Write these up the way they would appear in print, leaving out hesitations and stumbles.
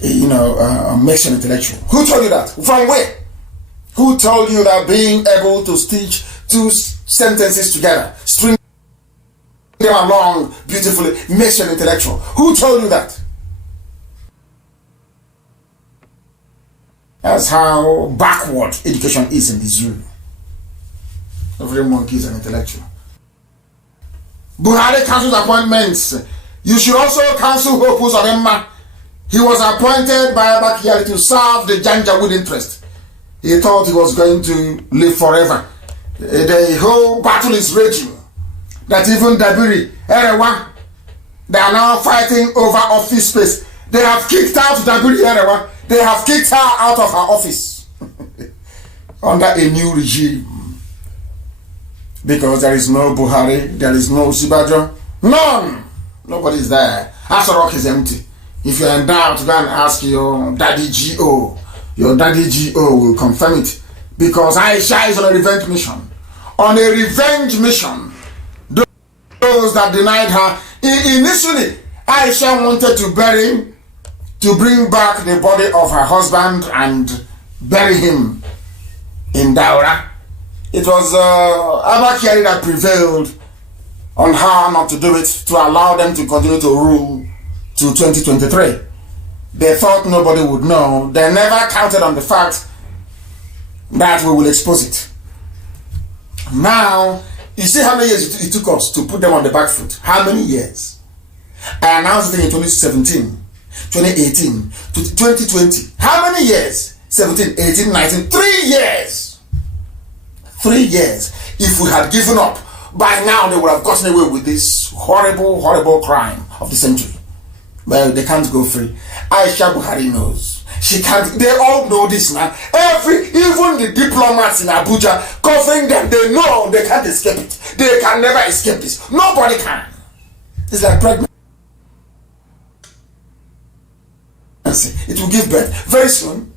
makes you an intellectual. Who told you that? From where? Who told you that being able to stitch two sentences together, string them along beautifully, makes you an intellectual? Who told you that? That's how backward education is in this room. Every monkey is an intellectual. Buhari cancels appointments. You should also cancel Hope Uzodinma. He was appointed by Abakari to serve the Janjaweed interest. He thought he was going to live forever. The whole battle is raging. That even Dabiri, Erewa, they are now fighting over office space. They have kicked out Dabiri Erewa. They have kicked her out of her office under a new regime. Because there is no Buhari, there is no Sibajo, none. Nobody is there. After Rock is empty. If you're in doubt, go and ask your daddy GO. Your daddy GO will confirm it. Because Aisha is on a revenge mission. On a revenge mission. Those that denied her. Initially, Aisha wanted to bring back the body of her husband and bury him in Daura. It was Abakari that prevailed on her not to do it, to allow them to continue to rule to 2023. They thought nobody would know. They never counted on the fact that we will expose it. Now, you see how many years it took us to put them on the back foot? How many years? I announced it in 2017, 2018, to 2020. How many years? 17, 18, 19, 3 years. 3 years. If we had given up, by now they would have gotten away with this horrible, horrible crime of the century. Well, they can't go free. Aisha Buhari knows. She can't. They all know this now. Even the diplomats in Abuja covering them, they know they can't escape it. They can never escape this. Nobody can. It's like pregnancy. It will give birth very soon.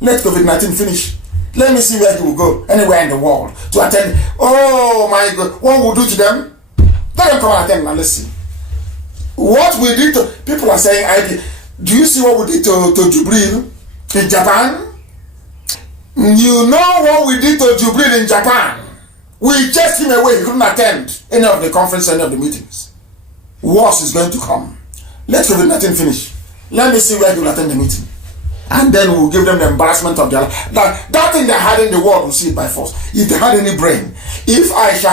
Let COVID-19 finish. Let me see where he will go, anywhere in the world, to attend. Oh my God, what will do to them? Let them come and attend now, let's see. What we did to, people are saying, do you see what we did to Jubril in Japan? You know what we did to Jubril in Japan? We chased him away, he couldn't attend any of the conference, any of the meetings. Worse is going to come. Let COVID-19 finish. Let me see where he will attend the meeting. And then we'll give them the embarrassment of their life. That thing they had in the world, we'll see it by force. If they had any brain, if Aisha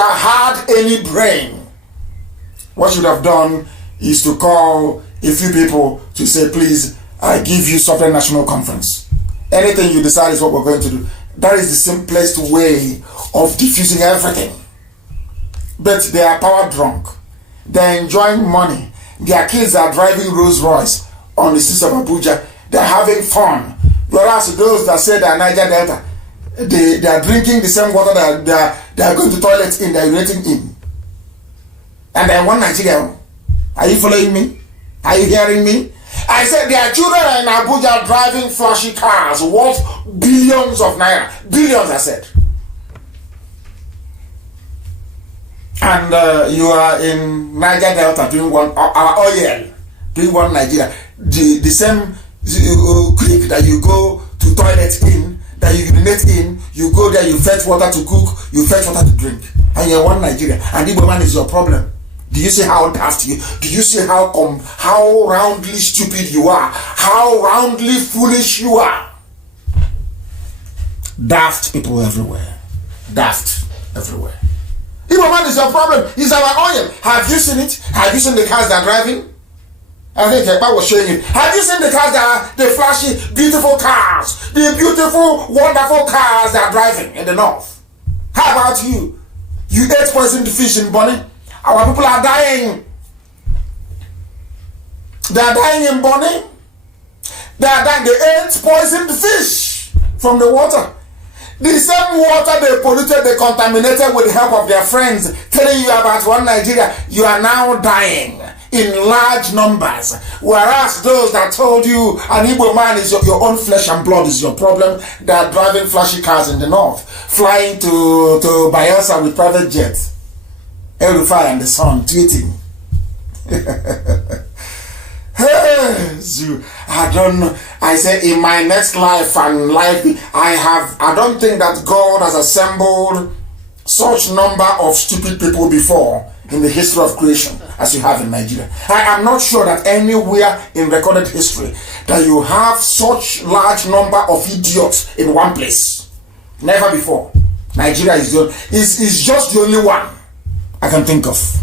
had any brain, what you should have done is to call a few people to say, please, I give you something national conference. Anything you decide is what we're going to do. That is the simplest way of diffusing everything. But they are power drunk. They're enjoying money. Their kids are driving Rolls Royce on the streets of Abuja. They're having fun. Whereas those that say they are Niger Delta, they are drinking the same water that they are going to toilets in, they are urinating in. And they want Nigeria. Are you following me? Are you hearing me? I said their children are in Abuja driving flashy cars worth billions of naira. Billions, I said. And you are in Niger Delta doing one, our oil, doing one Nigeria. The same creek that you go to toilet in, that you urinate in, you go there, you fetch water to cook, you fetch water to drink. And you're one Nigeria. And Igbo man is your problem. Do you see how daft you? Do you see how roundly stupid you are? How roundly foolish you are? Daft people everywhere. Daft everywhere. Igbo man is your problem. It's our oil. Have you seen it? Have you seen the cars that are driving? I think Ekpa was showing it. Have you seen the cars that are the flashy, beautiful cars? The beautiful, wonderful cars that are driving in the north? How about you? You ate poisoned fish in Bonny? Our people are dying. They are dying in Bonny. They are dying. They ate poisoned fish from the water. The same water they polluted, they contaminated with the help of their friends, telling you about one Nigeria. You are now dying in large numbers. Whereas those that told you an Igbo man is your own flesh and blood is your problem, they are driving flashy cars in the north, flying to Bayelsa with private jets. El Rufai and the Sun tweeting. Hey, Zoo, I don't know. I say in my next life and life, I don't think that God has assembled such number of stupid people before in the history of creation as you have in Nigeria. I am not sure that anywhere in recorded history that you have such large number of idiots in one place. Never before. Nigeria is just the only one I can think of.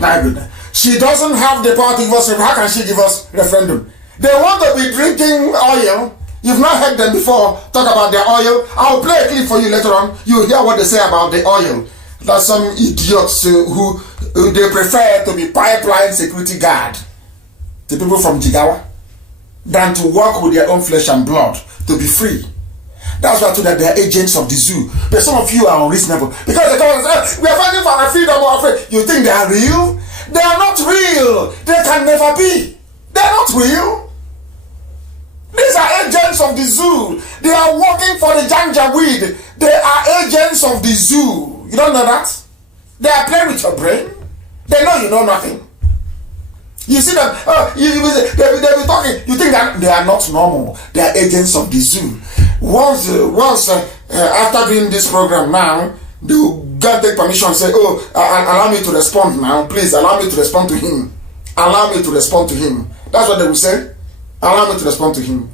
My goodness. She doesn't have the power to give us. How can she give us referendum? They want to be drinking oil. You've not heard them before talk about their oil. I'll play a clip for you later on. You'll hear what they say about the oil. That some idiots who they prefer to be pipeline security guard, the people from Jigawa, than to work with their own flesh and blood to be free. That's why I told that they are agents of the zoo. But some of you are unreasonable because they come and say, we are fighting for our freedom or free. You think they are real? They are not real. They can never be. They are not real. These are agents of the zoo. They are working for the janjaweed. They are agents of the zoo. You don't know that? They are playing with your brain. They know you know nothing. You see them, they'll be talking. You think that they are not normal. They are agents of the zoo. Once after doing this program now, they will take permission and say, oh, allow me to respond now. Please allow me to respond to him. Allow me to respond to him. That's what they will say. Allow me to respond to him.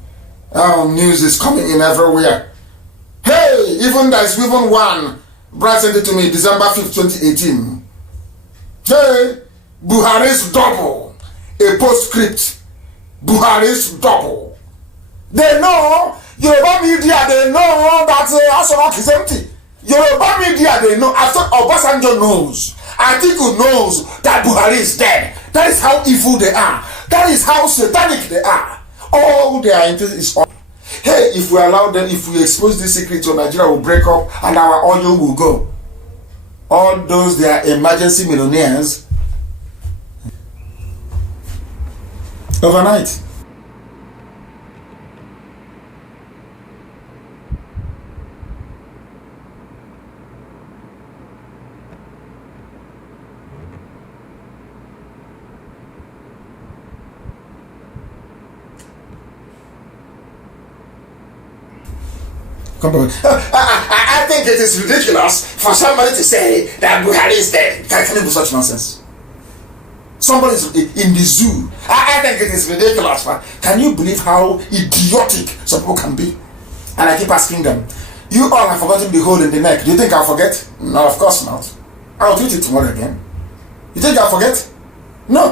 News is coming in everywhere. Hey, there's even one. Brad sent it to me December 5th, 2018. Hey, Buhari's double. A postscript. Buhari's double. They know, Yoruba media, they know that Asorok is empty. Yoruba media, they know. I thought Obasanjo knows. Atiku knows that Buhari is dead. That is how evil they are. That is how satanic they are. All their interest is on. Hey, if we allow them, if we expose this secret to Nigeria, will break up and our oil will go. All those, they are emergency millionaires. Overnight. I think it is ridiculous for somebody to say that Buhari is dead. Can it be such nonsense? Somebody is in the zoo. I think it is ridiculous. Can you believe how idiotic some people can be? And I keep asking them, you all have forgotten the hole in the neck. Do you think I'll forget? No, of course not. I'll tweet it tomorrow again. You think I'll forget? No.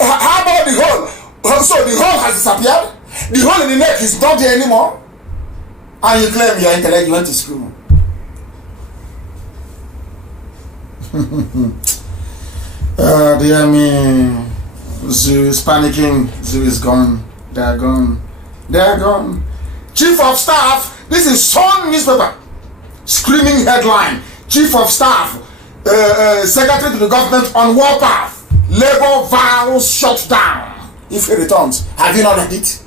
How about the hole? So the hole has disappeared? The hole in the neck is not there anymore? And you claim you're intellect, you went to school. Dear me, Zoo is panicking. Zoo is gone. They are gone. They are gone. Chief of Staff, this is Sun newspaper. Screaming headline. Chief of Staff, Secretary to the government on warpath. Labour vows shut down. If he returns, have you not read it?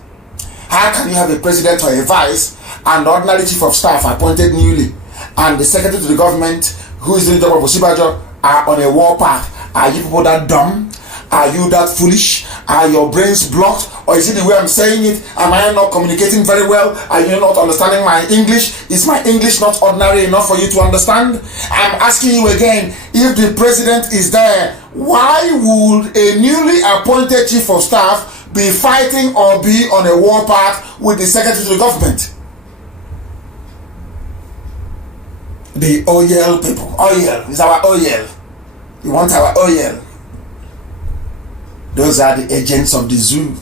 How can you have a president or a vice and the ordinary chief of staff appointed newly and the secretary to the government who is doing the job of Osibajo are on a warpath? Are you people that dumb? Are you that foolish? Are your brains blocked? Or is it the way I'm saying it? Am I not communicating very well? Are you not understanding my English? Is my English not ordinary enough for you to understand? I'm asking you again, if the president is there, why would a newly appointed chief of staff be fighting or be on a warpath with the secretary to the government? The oil people. Oil is our oil. You want our oil. Those are the agents of the zoo.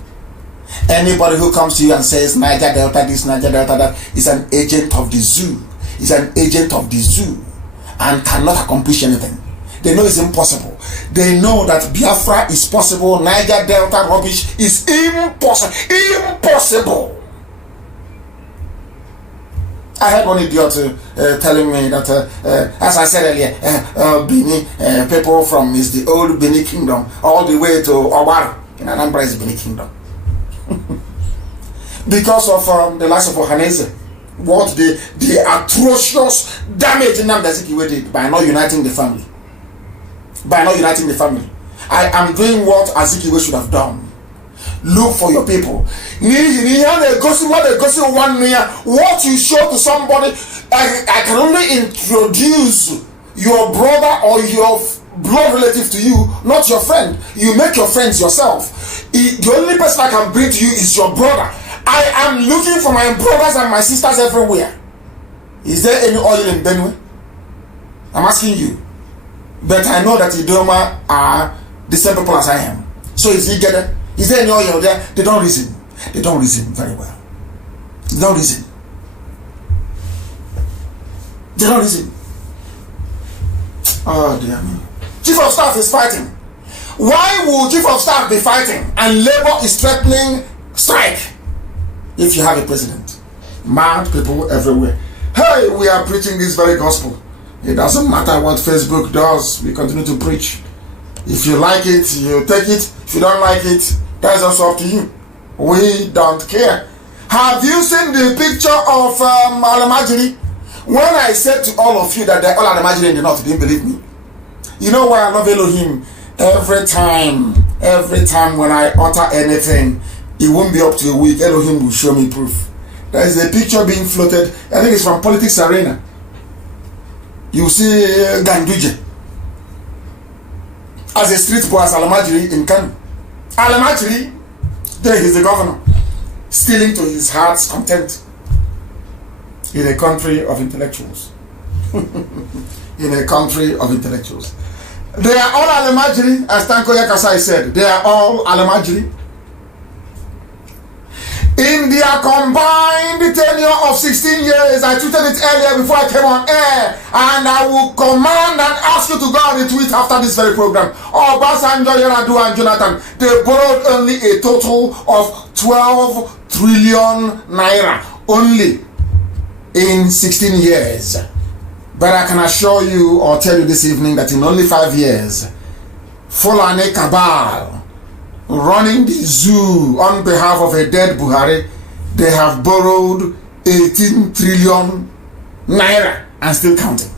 Anybody who comes to you and says Niger Delta this, Niger Delta that is an agent of the zoo. Is an agent of the zoo and cannot accomplish anything. They know it's impossible. They know that Biafra is possible. Niger Delta rubbish is impossible. Impossible. I heard one idiot telling me that, as I said earlier, Bini, people from is the old Bini kingdom all the way to Obar in Anambra is Bini kingdom. Because of the likes of Ohanese, what the atrocious damage in Nnamdi Kanu did by not uniting the family. By not uniting the family. I am doing what Azikiwe should have done. Look for your people. What you show to somebody, I can only introduce your brother or your blood relative to you, not your friend. You make your friends yourself. The only person I can bring to you is your brother. I am looking for my brothers and my sisters everywhere. Is there any oil in Benue? I'm asking you. But I know that Idoma are the same people as I am. So is he getting? Is there any oil there? They don't reason. They don't reason very well. They don't reason. They don't reason. Oh dear me. Chief of Staff is fighting. Why would Chief of Staff be fighting and Labour is threatening strike if you have a president? Mad people everywhere. Hey, we are preaching this very gospel. It doesn't matter what Facebook does, we continue to preach. If you like it, you take it. If you don't like it, that's also up to you. We don't care. Have you seen the picture of Alamajiri? When I said to all of you that they're all Alamajiri in the north, you didn't believe me. You know why I love Elohim? Every time when I utter anything, it won't be up to a week. Elohim will show me proof. There is a picture being floated. I think it's from Politics Arena. You see Ganduje as a street boy as Alamajiri in Kanu. Alamajiri, there he's the governor, stealing to his heart's content in a country of intellectuals. In a country of intellectuals. They are all Alamajiri, as Tanko Yakasai said. They are all Alamajiri. In their combined tenure of 16 years, I tweeted it earlier before I came on air, and I will command and ask you to go and retweet after this very program. Obasanjo, Yar'Adua, and Jonathan, they borrowed only a total of 12 trillion naira, only in 16 years. But I can assure you or tell you this evening that in only 5 years, Fulani cabal running the zoo on behalf of a dead Buhari, they have borrowed 18 trillion naira and still counting.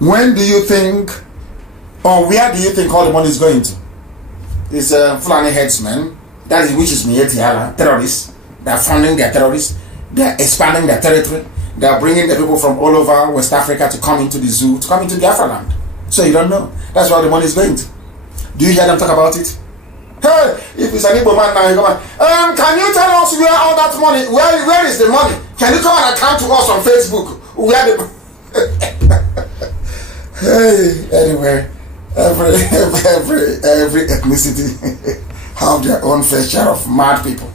When do you think, or where do you think all the money is going to? It's Fulani headsmen, that is, which is Mietiala, terrorists. They are funding their terrorists. They are expanding their territory. They are bringing the people from all over West Africa to come into the zoo, to come into Biafra land. So you don't know. That's where the money is going to. Do you hear them talk about it? Hey, if it's an Igbo man now, you come on. Can you tell us where all that money, where is the money? Can you come and account to us on Facebook? Where the hey, anyway, every ethnicity have their own fair share of mad people.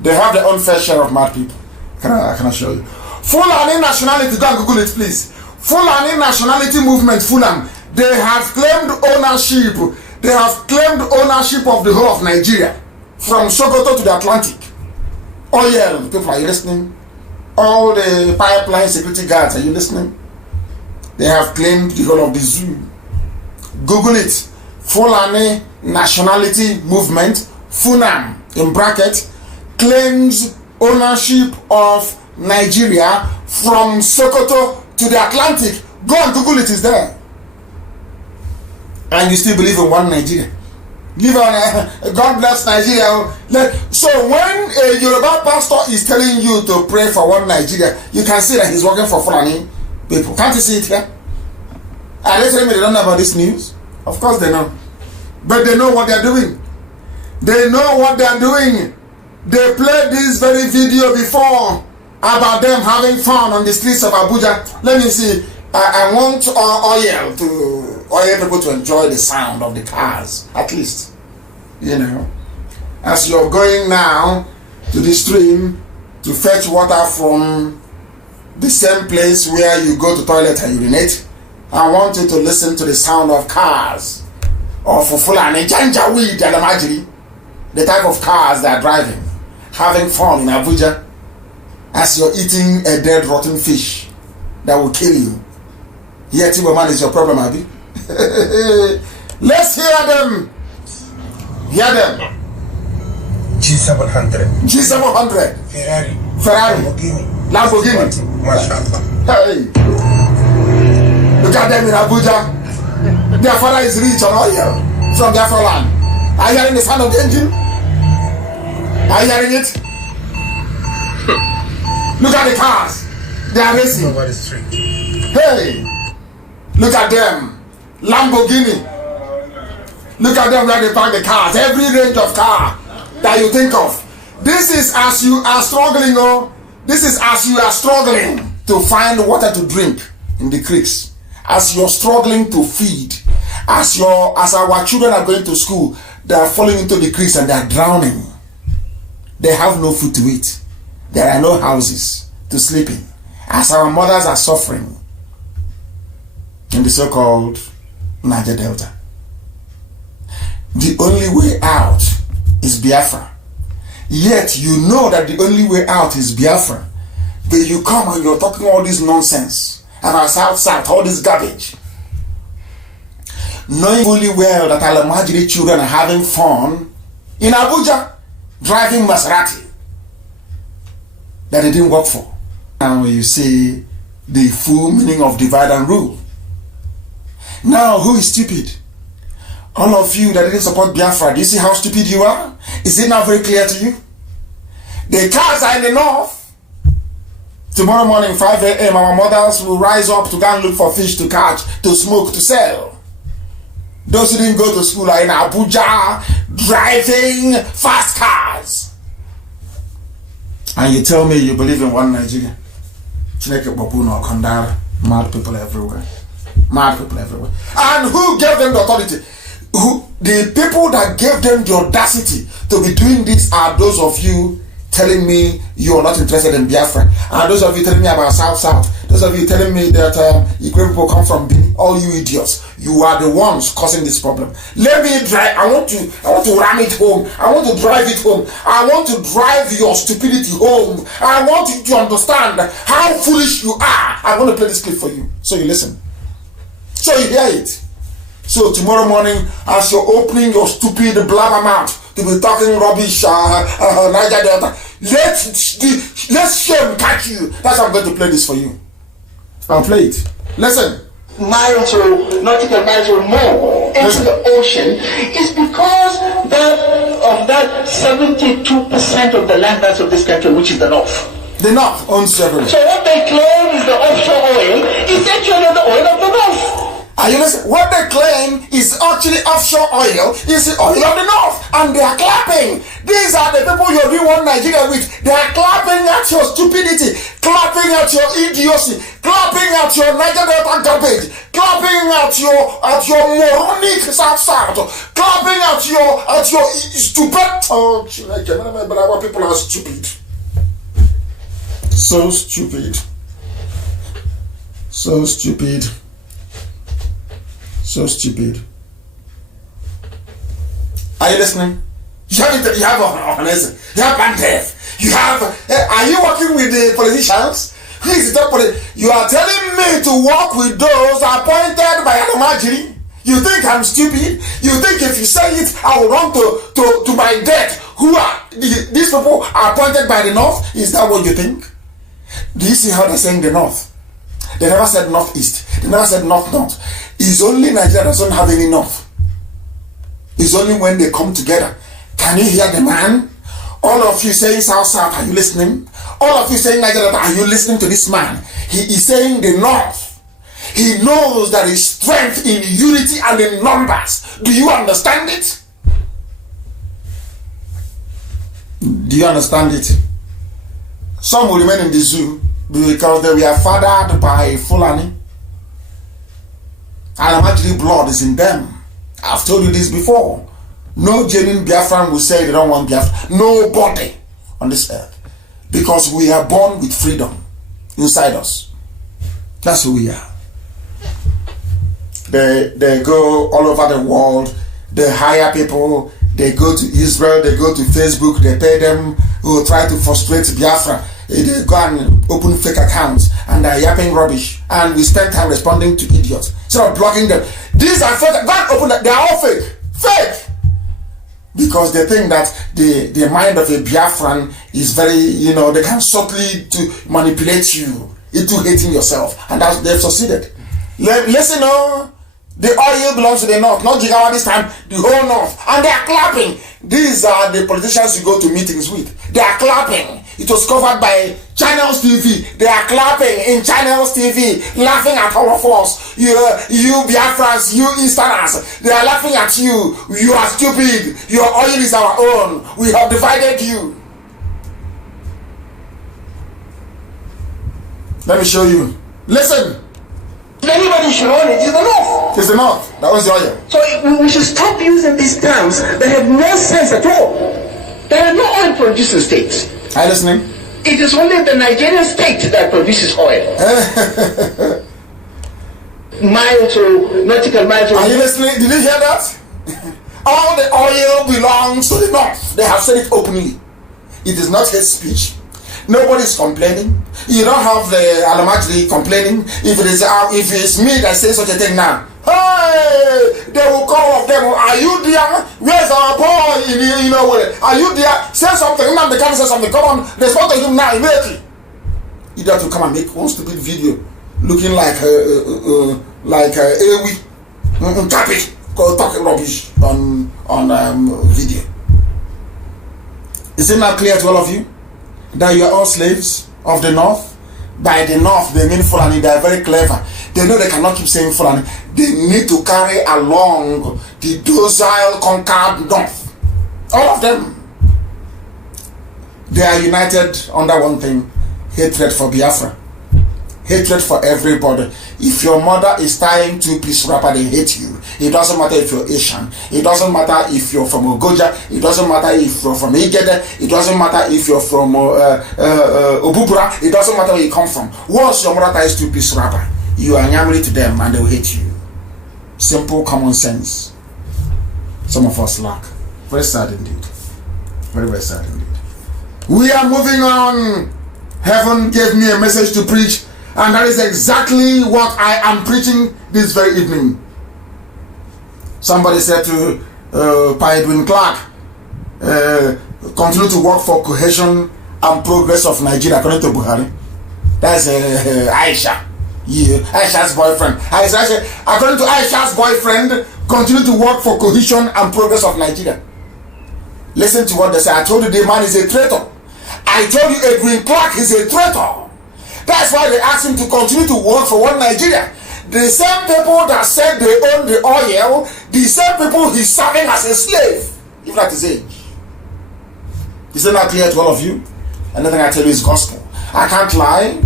They have their own fair share of mad people. Can I show you? Fulani nationality, go and Google it please. Fulani nationality movement, Fulham. They have claimed ownership. They have claimed ownership of the whole of Nigeria, from Sokoto to the Atlantic. Oil, people, are you listening? All the pipeline security guards, are you listening? They have claimed the whole of the zoo. Google it. Fulani nationality movement, Funam, in bracket, claims ownership of Nigeria from Sokoto to the Atlantic. Go and Google it, it's there. And you still believe in one Nigeria. Live on God bless Nigeria. So when a Yoruba pastor is telling you to pray for one Nigeria, you can see that he's working for Fulani people. Can't you see it here? Are they telling me they don't know about this news? Of course they know. But they know what they're doing. They know what they're doing. They played this very video before about them having fun on the streets of Abuja. Let me see. I want oil people to enjoy the sound of the cars, at least. You know, as you're going now to the stream to fetch water from the same place where you go to toilet and urinate, I want you to listen to the sound of cars of Fulani Janjaweed and Alamajiri, the type of cars they are driving, having fun in Abuja as you're eating a dead rotten fish that will kill you. Here, Tiboman is your problem, Abi. Let's hear them. Hear them. G700. G700. Ferrari. Lamborghini. Mashallah. Hey. Look at them in Abuja. Their father is rich on oil from Biafra land. Are you hearing the sound of the engine? Are you hearing it? Look at the cars. They are racing. Hey, look at them. Lamborghini. Look at them where they park the cars. Every range of car that you think of. This is as you are struggling, oh. This is as you are struggling to find water to drink in the creeks. As you're struggling to feed. As our children are going to school, they are falling into the creeks and they are drowning. They have no food to eat. There are no houses to sleep in. As our mothers are suffering in the so-called Niger Delta. The only way out is Biafra. Yet you know that the only way out is Biafra. But you come and you're talking all this nonsense about South, all this garbage. Knowing fully well that Alamajiri children are having fun in Abuja, driving Maserati that they didn't work for. Now you see the full meaning of divide and rule. Now who is stupid? All of you that didn't support Biafra, do you see how stupid you are? Is it now very clear to you? The cars are in the north. Tomorrow morning, 5 a.m., our mothers will rise up to go and look for fish to catch, to smoke, to sell. Those who didn't go to school are in Abuja, driving fast cars. And you tell me you believe in one Nigeria. Mad people everywhere. Mad people everywhere. And who gave them the authority? The people that gave them the audacity to be doing this are those of you telling me you are not interested in Biafra. And those of you telling me about South. Those of you telling me that Igwe people come from Benin. All you idiots. You are the ones causing this problem. Let me drive. I want to ram it home. I want to drive it home. I want to drive your stupidity home. I want you to understand how foolish you are. I want to play this clip for you. So you listen. So you hear it. So tomorrow morning, as you're opening your stupid blabber mouth to be talking rubbish, Niger Delta, let shame catch you. That's how I'm going to play this for you. I'll play it. Listen. Miles or nautical miles or more into the ocean is because of that 72% of the land mass of this country, which is the north. The north owns everything. So what they claim is the offshore oil is actually the oil of the north. Are you listening? What they claim is actually offshore oil is the oil of the north, and they are clapping. These are the people you're doing one Nigeria with. They are clapping at your stupidity, clapping at your idiocy, clapping at your Niger Delta garbage, clapping at your moronic South, clapping at your stupid. Oh, people are stupid. So stupid. So stupid. So stupid. Are you listening? You have organism. You have bandef. You have. Are you working with the politicians? Who is the top politician? You are telling me to work with those appointed by Alamajiri? You think I'm stupid? You think if you say it, I will run to my death? Who are these people are appointed by the north? Is that what you think? Do you see how they're saying the north? They never said northeast. They never said north. It's only Nigeria doesn't have any north. It's only when they come together. Can you hear the man? All of you saying South, are you listening? All of you saying Nigeria, are you listening to this man? He is saying the north. He knows there is strength in unity and in numbers. Do you understand it? Do you understand it? Some will remain in the zoo because they were fathered by Fulani. Alamajiri blood is in them. I've told you this before. No genuine Biafran will say they don't want Biafra. Nobody on this earth. Because we are born with freedom inside us. That's who we are. They go all over the world. They hire people. They go to Israel. They go to Facebook. They pay them who try to frustrate Biafra. They go and open fake accounts and they're yapping rubbish, and we spend time responding to idiots instead of blocking them. These are fake. Go and open that. They are all fake, because they think that the mind of a Biafran is very, they can subtly to manipulate you into hating yourself, and they've succeeded. Listen, The oil belongs to the north, not Jigawa this time, the whole north. And they are clapping. These are the politicians you go to meetings with. They are clapping. It was covered by Channels TV. They are clapping in Channels TV, laughing at all of us. You Biafrans, you Easterners, they are laughing at you. You are stupid. Your oil is our own. We have divided you. Let me show you. Listen. Anybody should own it. It's the north. It's the north. That was the oil. So we should stop using these terms that have no sense at all. There are no oil producing states. Are you listening? It is only the Nigerian state that produces oil. Nautical miles. Are you listening? Did you hear that? All the oil belongs to the north. They have said it openly. It is not hate speech. Nobody is complaining. You don't have the Alamajri complaining. If it's me that says such a thing now, hey, they will call of them. Are you there? Where's our boy? You know what? Are you there? Say something. Nnamdi Kanu say something. Come on, respond to him now immediately. Either to come and make one stupid video looking like Ewi Kapi talking rubbish on video. Is it not clear to all of you that you are all slaves of the north? By the north, they mean Fulani. They are very clever. They know they cannot keep saying Fulani. They need to carry along the docile, conquered north. All of them. They are united under one thing: hatred for Biafra. Hatred for everybody. If your mother is tying two-piece wrapper, they hate you. It doesn't matter if you're Asian. It doesn't matter if you're from Ogoja. It doesn't matter if you're from Igede. It doesn't matter if you're from Obubra. It doesn't matter where you come from. Once your mother ties two-piece wrapper, you are nyamri to them and they will hate you. Simple common sense. Some of us lack. Very sad indeed. Very, very sad indeed. We are moving on. Heaven gave me a message to preach, and that is exactly what I am preaching this very evening. Somebody said to Edwin Clark, continue to work for cohesion and progress of Nigeria, according to Buhari. That's Aisha. Yeah, Aisha's boyfriend. According to Aisha's boyfriend, continue to work for cohesion and progress of Nigeria. Listen to what they say. I told you the man is a traitor. I told you Edwin Clark is a traitor. That's why they asked him to continue to work for one Nigeria. The same people that said they own the oil, the same people he's serving as a slave, even at his age. Is that not clear to all of you? Anything I tell you is gospel. I can't lie.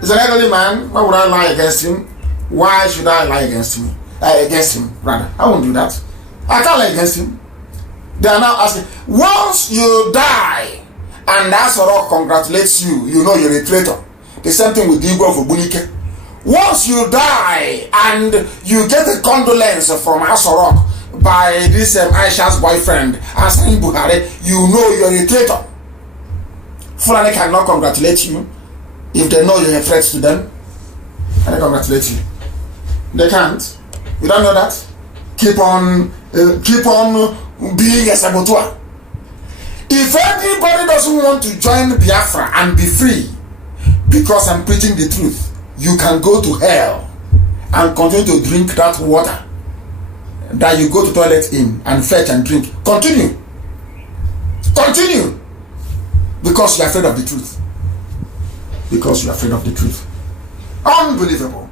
He's an elderly man. Why would I lie against him? Why should I lie against him? Against him, rather. I won't do that. I can't lie against him. They are now asking, once you die and Asoro congratulates you, you know you're a traitor. The same thing with Igbo of Obunike. Once you die and you get a condolence from Asoro by this Aisha's boyfriend, Asani Buhari, you know you're a traitor. Fulani cannot congratulate you if they know you're a threat to them. And they congratulate you. They can't. You don't know that? Keep on being a saboteur. If anybody doesn't want to join Biafra and be free because I'm preaching the truth, you can go to hell and continue to drink that water that you go to toilet in and fetch and drink. Continue. Because you're afraid of the truth. Because you're afraid of the truth. Unbelievable.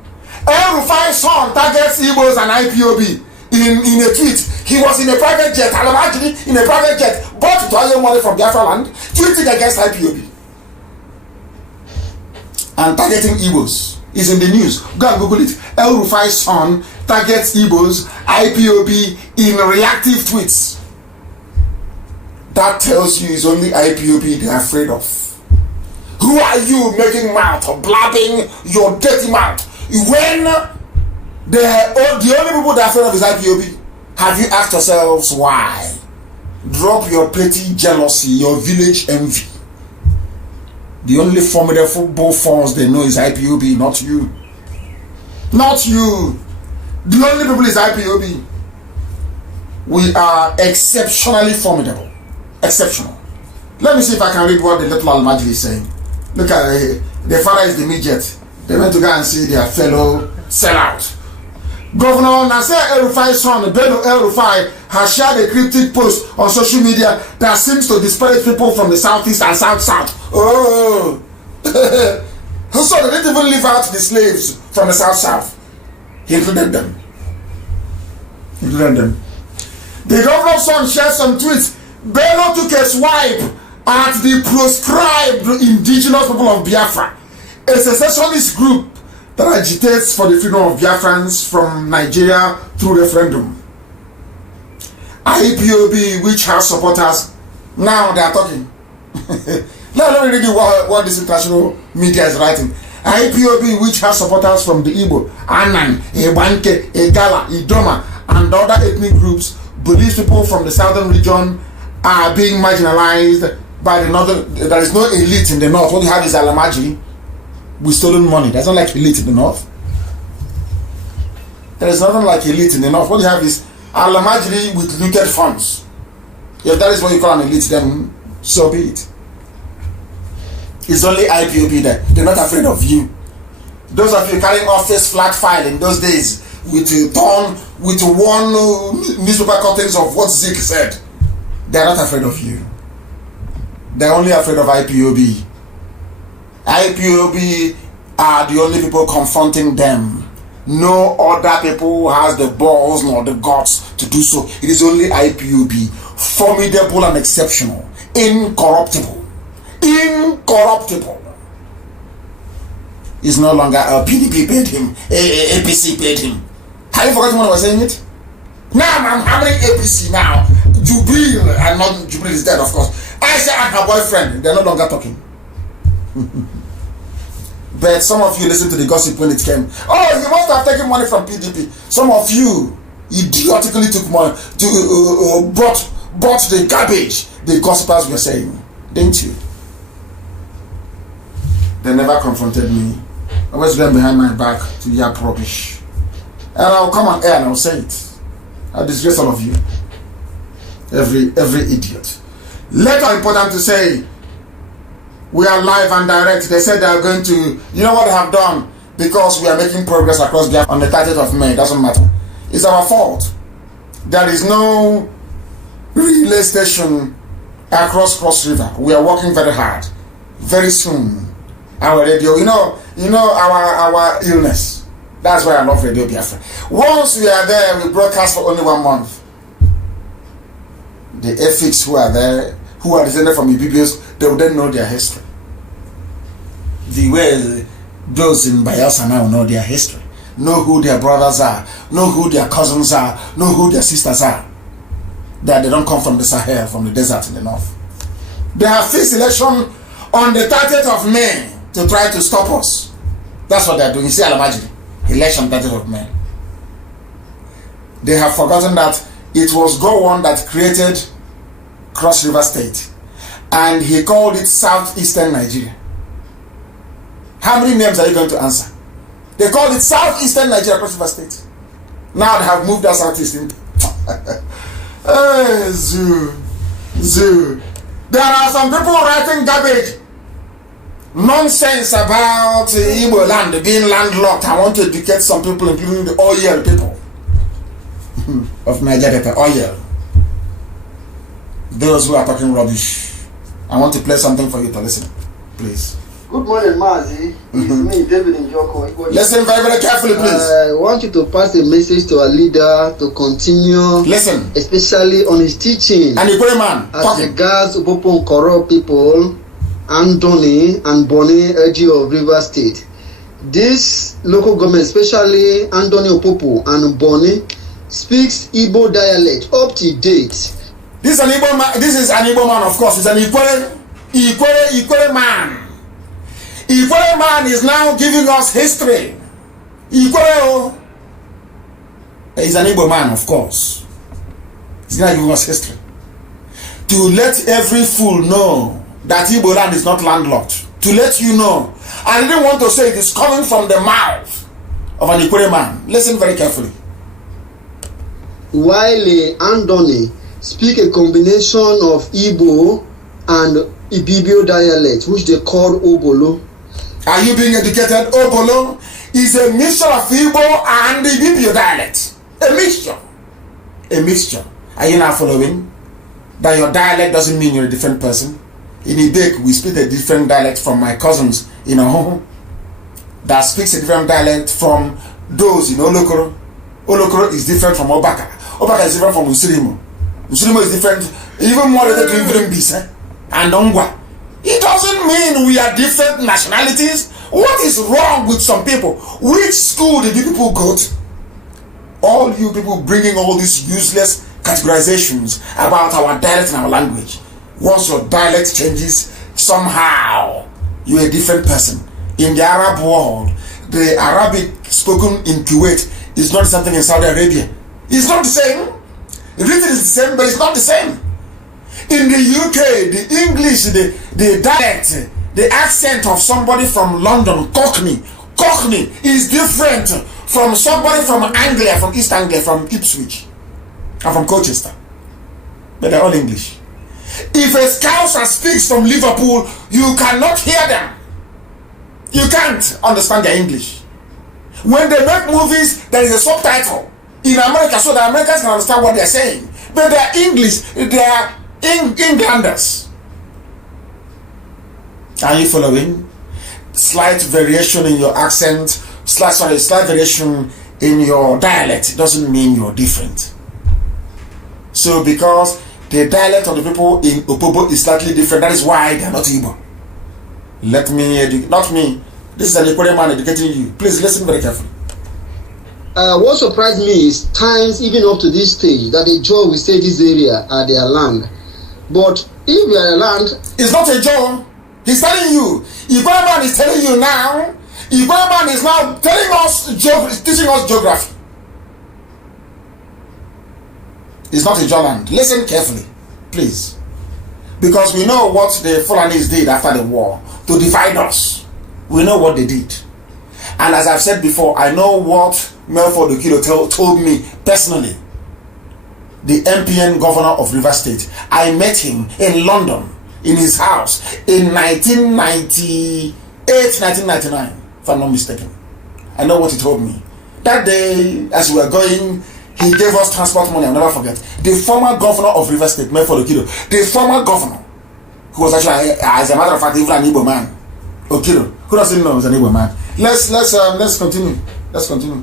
El Rufai's son targets Igbos and IPOB in a tweet. He was in a private jet, Alamajiri in a private jet, bought to oil money from Biafra land, tweeting against IPOB. And targeting Igbos is in the news. Go and Google it. El Rufai's son targets Igbos, IPOB in reactive tweets. That tells you it's only IPOB they're afraid of. Who are you making mouth or blabbing your dirty mouth when the only people that are afraid of is IPOB? Have you asked yourselves why? Drop your petty jealousy, your village envy. The only formidable football force they know is IPOB, not you. Not you. The only people is IPOB. We are exceptionally formidable. Exceptional. Let me see if I can read what the little Almajiri is saying. Look at the father is the midget. They went to go and see their fellow sellout. Governor Nasser El-Rufai's son, Bello El-Rufai, has shared a cryptic post on social media that seems to disparage people from the southeast and south-south. Oh! So they didn't even leave out the slaves from the south-south. He included them. The governor's son shared some tweets. Bello took a swipe at the proscribed indigenous people of Biafra, a secessionist group that agitates for the freedom of Biafrans from Nigeria through referendum. IPOB, which has supporters, now they are talking. Let me read you what this international media is writing. IPOB, which has supporters from the Igbo, Anan, Ebanke, Egala, Idoma, and other ethnic groups, believes people from the southern region are being marginalized by the northern. There is no elite in the north. What you have is Alamaji with stolen money. There's not like elite in the north. There is nothing like elite in the north. What you have is Alamaji with looted funds. If that is what you call an elite, then so be it. It's only IPOB there. They're not afraid of you. Those of you carrying office flat file in those days with one newspaper cuttings of what Zeke said, they're not afraid of you. They're only afraid of IPOB. IPOB are the only people confronting them. No other people has the balls nor the guts to do so. It is only IPOB. Formidable and exceptional. Incorruptible. Is no longer PDP paid him, APC paid him. Have you forgotten when I was saying it? Now I'm having APC now. Jubril, and not Jubril is dead, of course. Aisha and her boyfriend, they're no longer talking. But some of you listened to the gossip when it came. Oh, you must have taken money from PDP. Some of you idiotically took money to bought the garbage the gossipers were saying, didn't you? They never confronted me. I always went behind my back to yap rubbish. And I'll come on air and I'll say it. I'll disgrace all of you. Every idiot. Later, important to say, we are live and direct. They said they are going to, you know what they have done? Because we are making progress across Biafra on the 30th of May. It doesn't matter. It's our fault. There is no relay station across Cross River. We are working very hard. Very soon. Our radio, you know our illness. That's why I love Radio Biafra. Once we are there, we broadcast for only 1 month. The ethics who are there, who are descended from Ibibios, they will then know their history. The way those in Bayelsa now know their history, know who their brothers are, know who their cousins are, know who their sisters are. That they don't come from the Sahel, from the desert in the north. They have fixed election on the 30th of May to try to stop us. That's what they're doing. You see, Alamaji, election 30th of May. They have forgotten that it was Gowon that created Cross River State, and he called it Southeastern Nigeria. How many names are you going to answer? They called it Southeastern Nigeria, Cross River State. Now they have moved that Southeastern. Hey, Zoo. There are some people writing garbage, nonsense about Igbo land being landlocked. I want to educate some people, including the oil people of Nigeria. Oil. Those who are talking rubbish. I want to play something for you to listen, please. Good morning, Mazi. It's me, David Njoko. Listen very, very carefully, please. I want you to pass a message to our leader to continue. Listen. Especially on his teaching. And you man. As regards Ubopon corrupt people, Anthony and Bonnie Eji of River State. This local government, especially Anthony Opopo and Bonnie, speaks Igbo dialect up to date. This is an Igbo man, of course. He's an Ikwere man. Ikwere man is now giving us history. Ikwere is an Igbo man, of course. He's now giving us history. To let every fool know that Igbo land is not landlocked. To let you know. I didn't want to say it is coming from the mouth of an Ikwere man. Listen very carefully. While Anthony speak a combination of Igbo and Ibibio dialect, which they call Obolo, Are you being educated? Obolo is a mixture of Igbo and the Ibibio dialect. A mixture. A mixture. Are you now following? That your dialect doesn't mean you're a different person. In Ibek, we speak a different dialect from my cousins in Ohoho that speaks a different dialect from those in Olokoro. Olokoro is different from Obaka. Obaka is different from Usirimo. Usirimo is different, even more related to Ivrimbise and Ongwa. It doesn't mean we are different nationalities. What is wrong with some people? Which school did you people go to? All you people bringing all these useless categorizations about our dialect and our language. Once your dialect changes, somehow you're a different person. In the Arab world, the Arabic spoken in Kuwait is not something in Saudi Arabia. It's not the same. Everything is the same, but it's not the same. In the UK, the English, the dialect, the accent of somebody from London, Cockney is different from somebody from Anglia, from East Anglia, from Ipswich, and from Colchester. But they're all English. If a Scouser speaks from Liverpool, you cannot hear them. You can't understand their English. When they make movies, there is a subtitle in America so that Americans can understand what they're saying. But they're English, they're Englanders. Are you following? Slight variation in your accent, slight variation in your dialect doesn't mean you're different. So because the dialect of the people in Opobo is slightly different, that is why they are not Igbo. Let me not me. This is an Equatorial man educating you. Please listen very carefully. What surprised me is times even up to this stage that the Joe will say this area are their land. But if we are a land, it's not a Joe. He's telling you. Equatorial man is telling you now. Equatorial man is now telling us teaching us geography. It's not a Joe land. Listen carefully, please, because we know what the Fulanis did after the war to divide us. We know what they did. And as I've said before, I know what Melford Okido told me personally. The MPN governor of Rivers State. I met him in London, in his house, in 1998, 1999, if I'm not mistaken. I know what he told me. That day, as we were going, he gave us transport money, I'll never forget. The former governor of Rivers State, Melford Okido, the former governor, who was actually, as a matter of fact, even an Igbo man, Okido. Who doesn't know he's an Igbo man? Let's continue. Let's continue.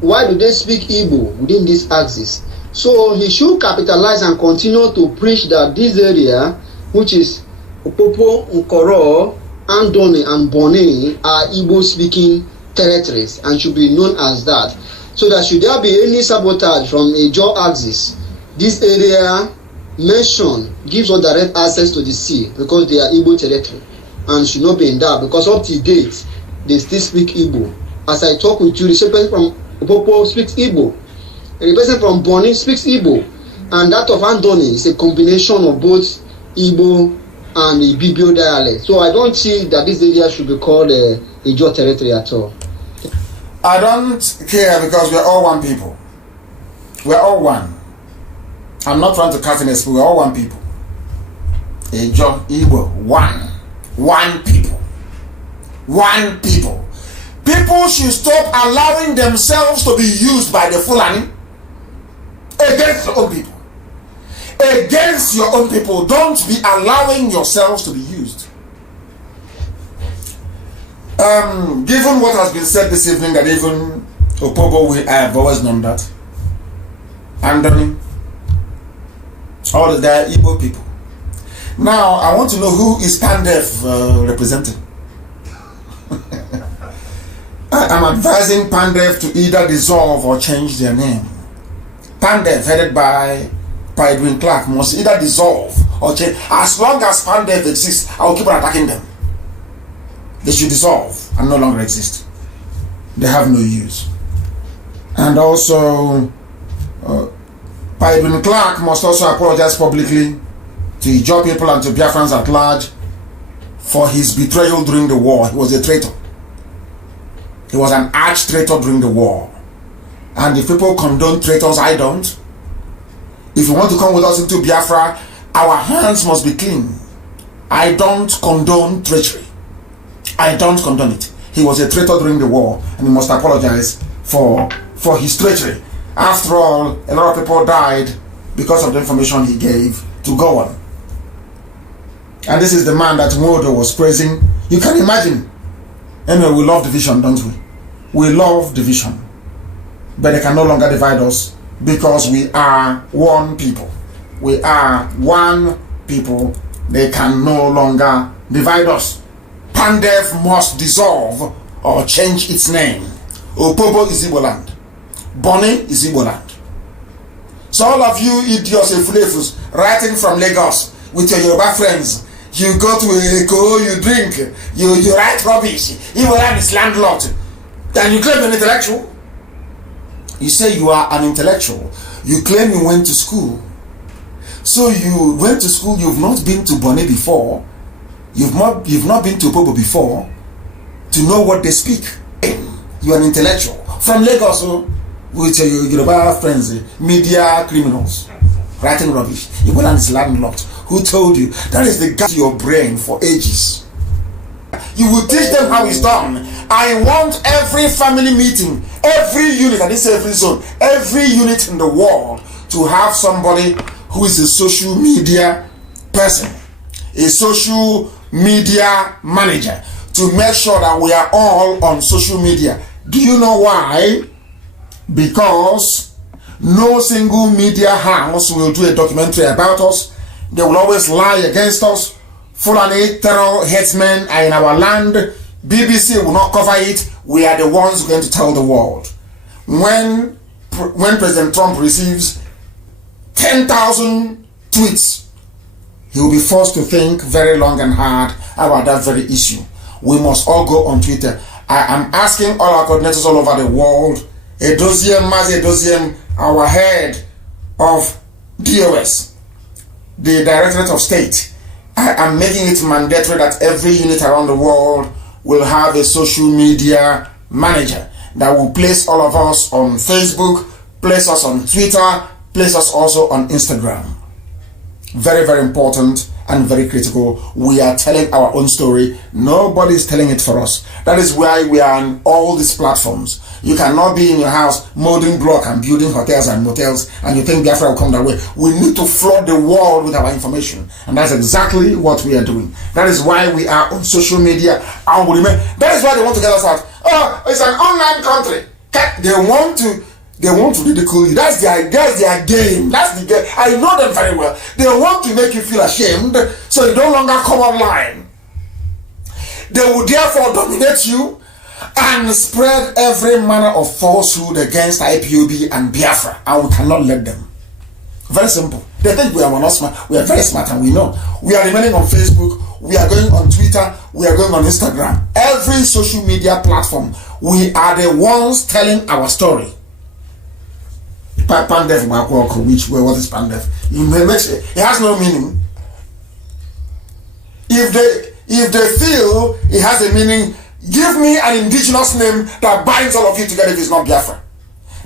Why do they speak Igbo within this axis? So he should capitalize and continue to preach that this area, which is Opopo, Nkoro, Andoni, and Boni, are Igbo-speaking territories and should be known as that. So that should there be any sabotage from a jaw axis, this area mentioned gives us direct access to the sea because they are Igbo territory and should not be in doubt because up to date they still speak Igbo. As I talk with you, the person from Opopo speaks Igbo, and the person from Boni speaks Igbo, and that of Andoni is a combination of both Igbo and the Ibibio dialect. So I don't see that this area should be called a Ijaw territory at all. I don't care because we're all one people. We're all one. I'm not trying to cut in a spoon. We're all one people. Ijaw, Igbo, one. One people. One people. People should stop allowing themselves to be used by the Fulani against your own people. Against your own people. Don't be allowing yourselves to be used. Given what has been said this evening, that even Opobo, I have always known that. Andoni, all the Igbo people. Now, I want to know who is Pandef representing. I'm advising Pandef to either dissolve or change their name. Pandef, headed by Edwin Clark, must either dissolve or change. As long as Pandef exists, I will keep on attacking them. They should dissolve and no longer exist. They have no use. And also, Edwin Clark must also apologize publicly to Ijaw people and to Biafrans at large for his betrayal during the war. He was a traitor. He was an arch traitor during the war. And if people condone traitors, I don't. If you want to come with us into Biafra, our hands must be clean. I don't condone treachery. I don't condone it. He was a traitor during the war, and he must apologize for his treachery. After all, a lot of people died because of the information he gave to go on. And this is the man that Modo was praising. You can imagine. Anyway, we love division, don't we? We love division. But they can no longer divide us because we are one people. We are one people. They can no longer divide us. Pandef must dissolve or change its name. Opobo is Igbo land. Bonny is Igbo land. So all of you idiots and fulefus writing from Lagos with your Yoruba friends, you go to Eko, you drink, you write rubbish. Igbo land is landlocked. And you claim you're an intellectual. You say you are an intellectual. You claim you went to school. So you went to school, you've not been to Bonny before. You've not been to Opobo before to know what they speak. You're an intellectual. From Lagos, with your Yoruba friends, media criminals, writing rubbish. Igbo land is landlocked. Who told you? That is the gap to your brain for ages. You will teach them how it's done. I want every family meeting, every unit, I didn't say every zone, every unit in the world to have somebody who is a social media person, a social media manager, to make sure that we are all on social media. Do you know why? Because no single media house will do a documentary about us. They will always lie against us. Fulani terror headsmen are in our land. BBC will not cover it. We are the ones going to tell the world. When President Trump receives 10,000 tweets, he will be forced to think very long and hard about that very issue. We must all go on Twitter. I am asking all our coordinators all over the world, Mazi Nnamdi, our head of DOS, the Directorate of State, I am making it mandatory that every unit around the world will have a social media manager that will place all of us on Facebook, place us on Twitter, place us also on Instagram. Very, very important and very critical. We are telling our own story. Nobody is telling it for us. That is why we are on all these platforms. You cannot be in your house molding block and building hotels and motels and you think Biafra will come that way. We need to flood the world with our information. And that's exactly what we are doing. That is why we are on social media. That is why they want to get us out. Oh, it's an online country. They want to ridicule you. That's their game. That's the game. I know them very well. They want to make you feel ashamed so you no longer come online. They will therefore dominate you and spread every manner of falsehood against IPOB and Biafra, and we cannot let them. Very simple. They think we are not smart. We are very smart and we know. We are remaining on Facebook. We are going on Twitter. We are going on Instagram. Every social media platform. We are the ones telling our story. Pandef, what is Pandef? It has no meaning. If they feel it has a meaning, give me an indigenous name that binds all of you together if it's not Biafra.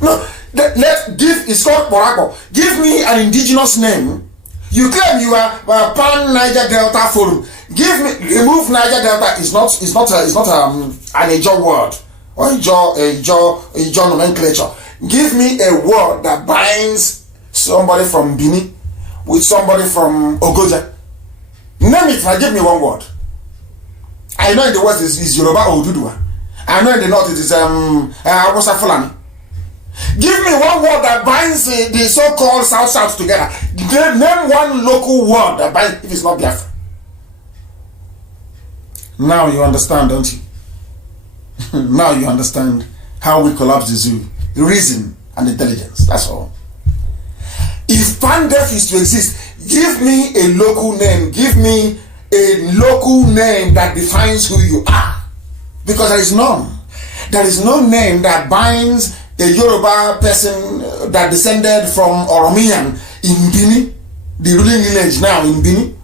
No, it's called Borago. Give me an indigenous name. You claim you are Pan Niger Delta Forum. Remove Niger Delta is not an Ijaw word or Ijaw nomenclature. Give me a word that binds somebody from Bini with somebody from Ogoja. Name it and give me one word. I know in the west is Yoruba or Ududua. I know in the north it is Hausa Fulani. Give me one word that binds the so-called South together. Name one local word that binds, if it's not Biafra. Now you understand, don't you? Now you understand how we collapse the zoo. Reason and intelligence, that's all. If Pandef is to exist, give me a local name. Give me a local name that defines who you are. Because there is none. There is no name that binds a Yoruba person that descended from Oromian in Bini, the ruling village now in Bini,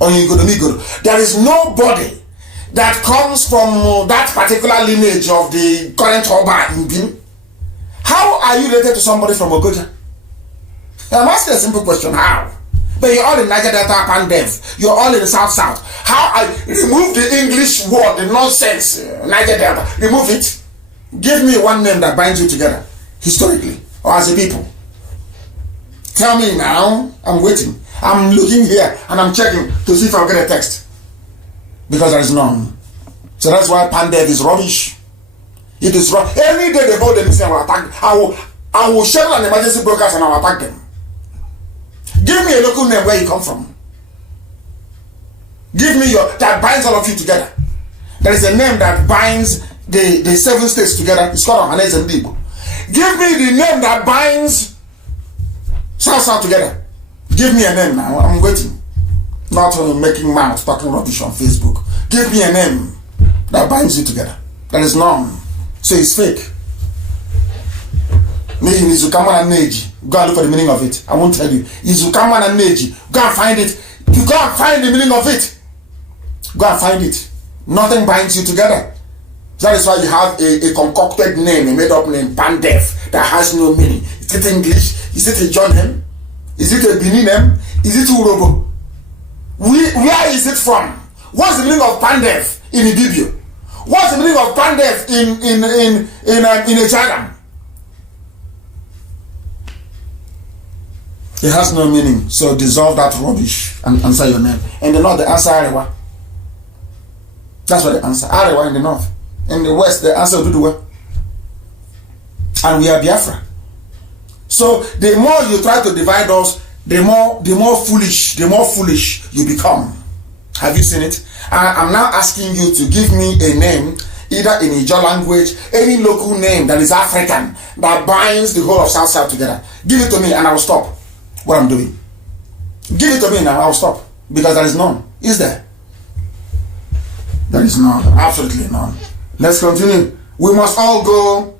or in Godomigoro. There is nobody that comes from that particular lineage of the current Oba in Bini. How are you related to somebody from Ogoja? I'm asking a simple question. How? But you're all in Niger Delta, Pandev. You're all in the South. How I remove the English word, the nonsense, Niger Delta. Remove it. Give me one name that binds you together, historically, or as a people. Tell me now. I'm waiting. I'm looking here and I'm checking to see if I'll get a text. Because there is none. So that's why Pandev is rubbish. It is wrong. Any day they hold anything, I will attack. I will share an emergency broadcast and I will attack them. Give me a local name where you come from. Give me that binds all of you together. There is a name that binds the 7 states together. It's called Mazi Nnamdi Kanu. Give me the name that binds South together. Give me a name now. I'm waiting. Not making mouths, talking rubbish on Facebook. Give me a name that binds you together. There is none. So it's fake. Maybe Izukaman and Neji. Go and look for the meaning of it. I won't tell you. Izukaman and Neji. Go and find it. You go and find the meaning of it. Go and find it. Nothing binds you together. That is why you have a concocted name, a made up name, Pandev, that has no meaning. Is it English? Is it a John name? Is it a Benin name? Is it Urobo? Where is it from? What's the meaning of Pandev in Ibibio? What's the meaning of Pandev in a Chagam? It has no meaning. So dissolve that rubbish and answer your name. In the north, the answer Arewa. That's what the answer. Arewa in the north. In the west, the answer Duduwa. And we are Biafra. So the more you try to divide us, the more foolish you become. Have you seen it? I'm now asking you to give me a name, either in Ijaw language, any local name that is African, that binds the whole of South together. Give it to me and I will stop what I'm doing. Give it to me now, I will stop. Because there is none. Is there? There is none. Absolutely none. Let's continue. We must all go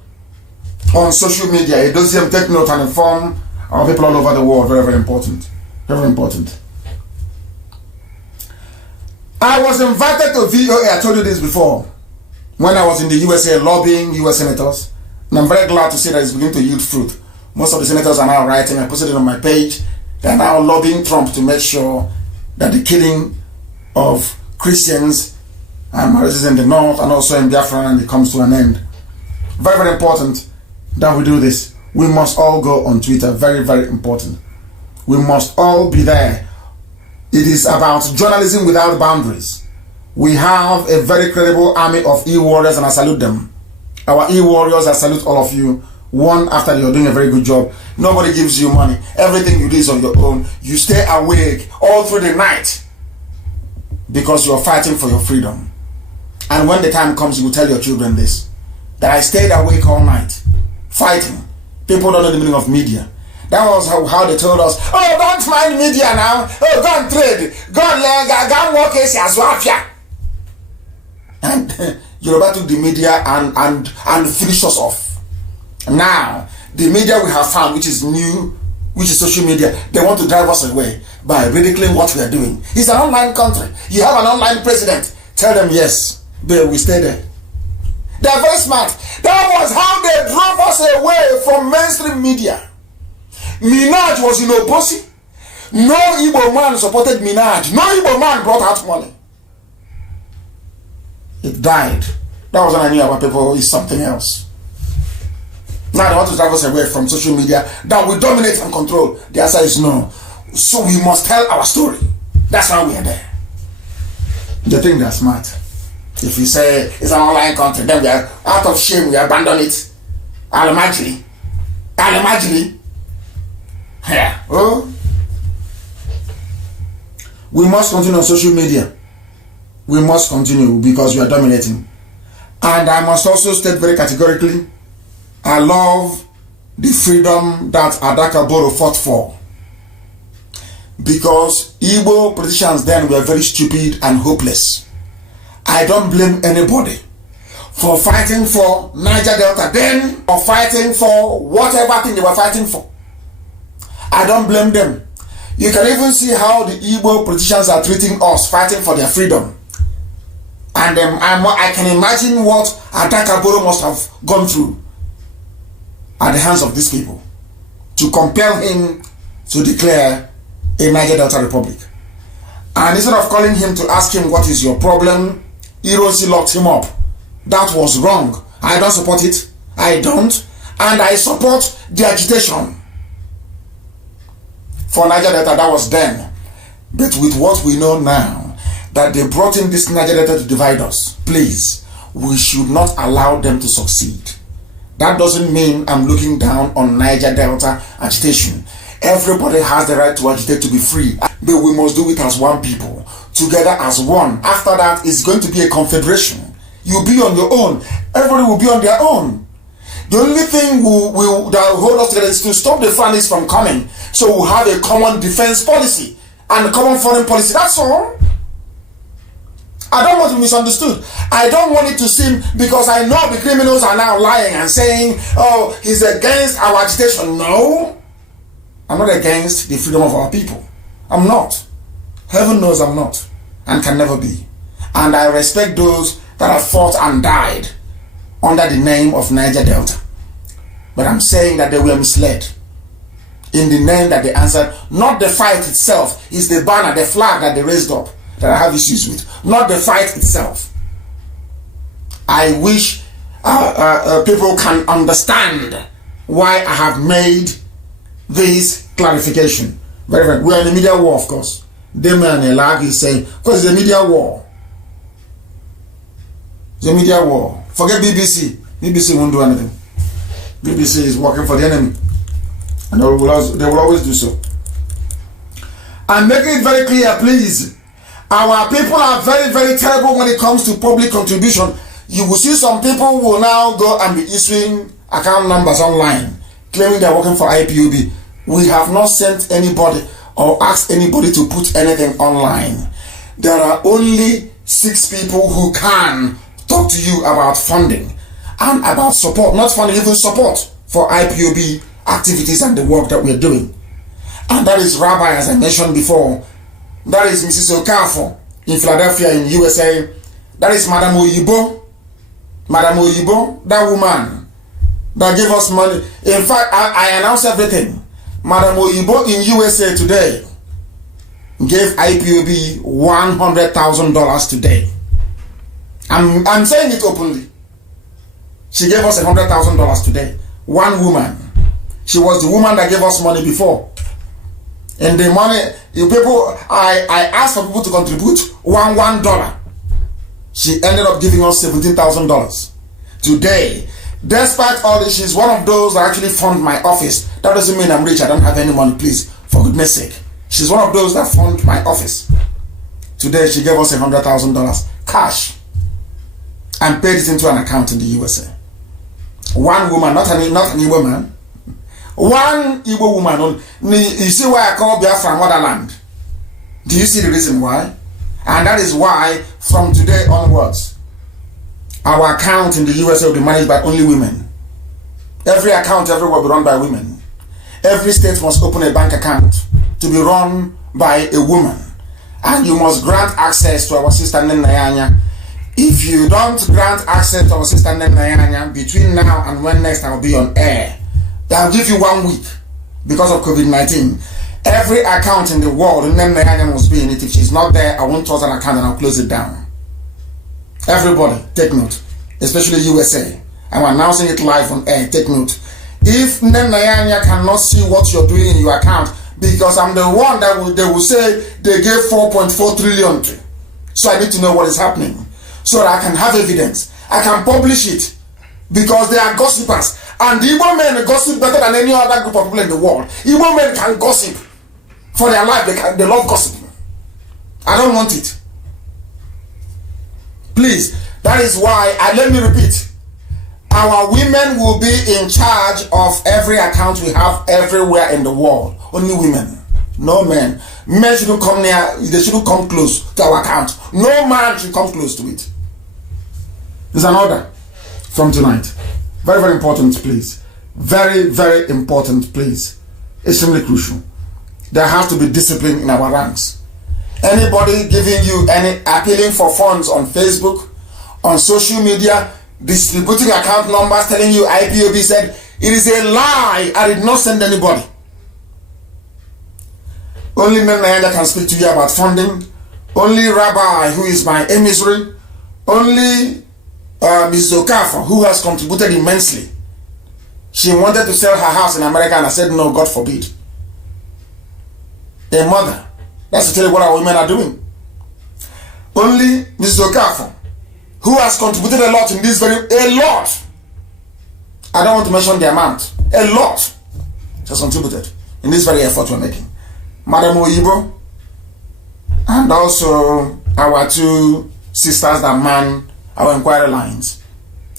on social media. It does take note and inform our people all over the world. Very, very important. Very important. I was invited to VOA. I told you this before. When I was in the USA lobbying US senators. And I'm very glad to see that it's beginning to yield fruit. Most of the senators are now writing. I posted it on my page. They are now lobbying Trump to make sure that the killing of Christians and marriages in the north and also in Biafra and it comes to an end. Very, very important that we do this. We must all go on Twitter. Very, very important. We must all be there. It is about journalism without boundaries. We have a very credible army of e-warriors and I salute them. Our e-warriors, I salute all of you. One after you're doing a very good job. Nobody gives you money. Everything you do is on your own. You stay awake all through the night because you're fighting for your freedom. And when the time comes, you will tell your children this, that I stayed awake all night fighting. People don't know the meaning of media. That was how they told us, oh, don't mind media now. Oh, go and trade. Go and work as Wafia. And Yoruba took the media and finished us off. Now, the media we have found, which is new, which is social media, they want to drive us away by ridiculing what we are doing. It's an online country. You have an online president. Tell them yes, but we stay there. They are very smart. That was how they drove us away from mainstream media. Minaj was in Obosi. No Igbo man supported Minaj. No Igbo man brought out money. It died. That was when I knew about people is something else. Now they want to drive us away from social media that we dominate and control. The answer is no. So we must tell our story. That's why we are there. They think they're smart. If you say it's an online country, then we are out of shame, we abandon it. Alamajiri. Yeah. Oh. We must continue on social media. We must continue because we are dominating. And I must also state very categorically, I love the freedom that Adaka Boro fought for. Because Igbo politicians then were very stupid and hopeless. I don't blame anybody for fighting for Niger Delta then, or fighting for whatever thing they were fighting for. I don't blame them. You can even see how the Igbo politicians are treating us, fighting for their freedom. And I can imagine what Adaka Boro must have gone through at the hands of these people to compel him to declare in Niger Delta Republic. And instead of calling him to ask him what is your problem, Ironsi locked him up. That was wrong. I don't support it. I don't. And I support the agitation for Niger Delta. That was then. But with what we know now, that they brought in this Niger Delta to divide us, please, we should not allow them to succeed. That doesn't mean I'm looking down on Niger Delta agitation. Everybody has the right to agitate, to be free. But we must do it as one people, together as one. After that, it's going to be a confederation. You'll be on your own. Everybody will be on their own. The only thing that will hold us together is to stop the Fulanis from coming. So we'll have a common defense policy and a common foreign policy. That's all. I don't want to be misunderstood. I don't want it to seem, because I know the criminals are now lying and saying, oh, he's against our agitation. No. I'm not against the freedom of our people. I'm not. Heaven knows I'm not and can never be. And I respect those that have fought and died under the name of Niger Delta. But I'm saying that they were misled in the name that they answered. Not the fight itself. It's the banner, the flag that they raised up that I have issues with. Not the fight itself. I wish people can understand why I have made this clarification. Very, very. We are in a media war, of course. Damian Elag is saying, because it's a media war. It's a media war. Forget BBC. BBC won't do anything. BBC is working for the enemy. And they will always do so. I'm making it very clear, please. Our people are very, very terrible when it comes to public contribution. You will see some people will now go and be issuing account numbers online, claiming they're working for IPOB. We have not sent anybody or asked anybody to put anything online. There are only 6 people who can talk to you about funding and about support, not funding, even support for IPOB activities and the work that we're doing. And that is Rabbi, as I mentioned before. That is Mrs. Okafor in Philadelphia in USA. That is Madam Oyibo. Madam Oyibo, that woman that gave us money. In fact, I announced everything. Madam Oyibo in USA today gave IPOB $100,000 today. I'm saying it openly. She gave us $100,000 today. One woman. She was the woman that gave us money before. And the money, I asked for people to contribute $1. She ended up giving us $17,000 today. Despite all this, she's one of those that actually fund my office. That doesn't mean I'm rich. I don't have any money, please, for goodness sake. She's one of those that fund my office. Today, she gave us $100,000 cash and paid it into an account in the USA. One woman, not an Igbo man. One Igbo woman. You see why I call Biafra motherland? Do you see the reason why? And that is why, from today onwards, our account in the USA will be managed by only women. Every account everywhere will be run by women. Every state must open a bank account to be run by a woman. And you must grant access to our sister Nenayanya. If you don't grant access to our sister Nenayanya between now and when next I will be on air, I'll give you 1 week because of COVID-19. Every account in the world, Nenayanya must be in it. If she's not there, I won't trust an account and I'll close it down. Everybody, take note, especially USA. I'm announcing it live on air. Take note. If Nenayanya cannot see what you're doing in your account, because I'm the one that they will say they gave 4.4 trillion to. So I need to know what is happening so that I can have evidence. I can publish it because they are gossipers. And the Igbo men gossip better than any other group of people in the world. Igbo men can gossip for their life. They love gossiping. I don't want it. Please, that is why, let me repeat, our women will be in charge of every account we have everywhere in the world. Only women, no men. Men shouldn't come near, they shouldn't come close to our account. No man should come close to it. There's an order from tonight. Very, very important, please. Very, very important, please. Extremely crucial. There has to be discipline in our ranks. Anybody giving you any appealing for funds on Facebook, on social media, distributing account numbers, telling you IPOB said, it is a lie. I did not send anybody. Only men Nayanja can speak to you about funding. Only Rabbi, who is my emissary. Only Ms. Okafor, who has contributed immensely. She wanted to sell her house in America and I said, no, God forbid. A mother. That's to tell you what our women are doing. Only Ms. Okafor, who has contributed a lot in this a lot. I don't want to mention the amount. A lot. She has contributed in this very effort we're making. Madam Oyibo, and also our two sisters that man our inquiry lines.